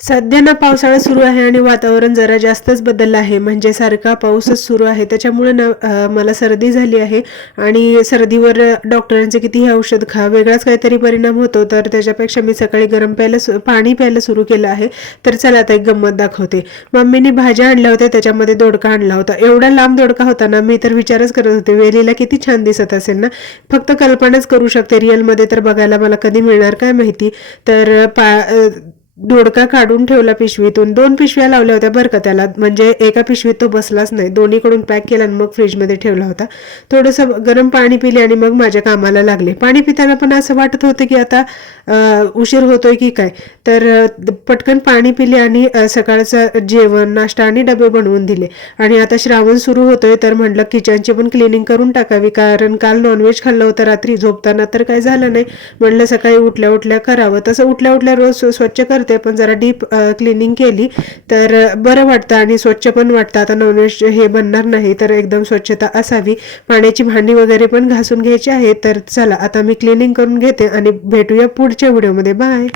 सध्या ना पावसाळा सुरू आहे आणि वातावरण जरा जास्तच बदललं आहे. म्हणजे सारखा पाऊसच सुरू आहे. त्याच्यामुळे ना मला सर्दी झाली आहे आणि सर्दीवर डॉक्टरांचे कितीही औषध खा, वेगळाच काहीतरी परिणाम होतो. तर त्याच्यापेक्षा मी सकाळी गरम पाणी प्यायला सुरू केलं आहे. तर चला आता एक गंमत दाखवते. मम्मीने भाज्या आणल्या होत्या, त्याच्यामध्ये दोडका आणला होता. एवढा लांब दोडका होता ना, मी तर विचारच करत होते वेलीला किती छान दिसत असेल ना. फक्त कल्पनाच करू शकते, रिअलमध्ये तर बघायला मला कधी मिळणार काय माहिती. तर दोडका काढून ठेवला पिशवीतून. 2 पिशव्या लावल्या होत्या बरं का त्याला, म्हणजे एका पिशवीत तो बसलाच नाही. दोन्हीकडून पॅक केला आणि मग फ्रीजमध्ये ठेवला होता. थोडंसं गरम पाणी पिले आणि मग माझ्या कामाला लागले. पाणी पिताना पण असं वाटत होतं की आता उशीर होतोय की काय. तर पटकन पाणी पिले आणि सकाळचं जेवण, नाश्ता आणि डबे बनवून दिले. आणि आता श्रावण सुरू होतोय तर म्हटलं किचनची पण क्लिनिंग करून टाकावी, कारण काल नॉनव्हेज खाल्लं होतं रात्री झोपताना, तर काय झालं नाही. म्हटलं सकाळी उठल्या उठल्या करावं. तसं उठल्या उठल्या रोज स्वच्छ करते, पण जरा डीप क्लिनिंग केली तर बरं वाटतं आणि स्वच्छ पण वाटतं. आता नॉनव्हेज हे बनणार नाही तर एकदम स्वच्छता असावी. पाण्याची भांडी वगैरे पण घासून घ्यायची आहे. तर चला आता मी क्लिनिंग करून घेते आणि भेटूया पुढच्या व्हिडिओमध्ये. बाय.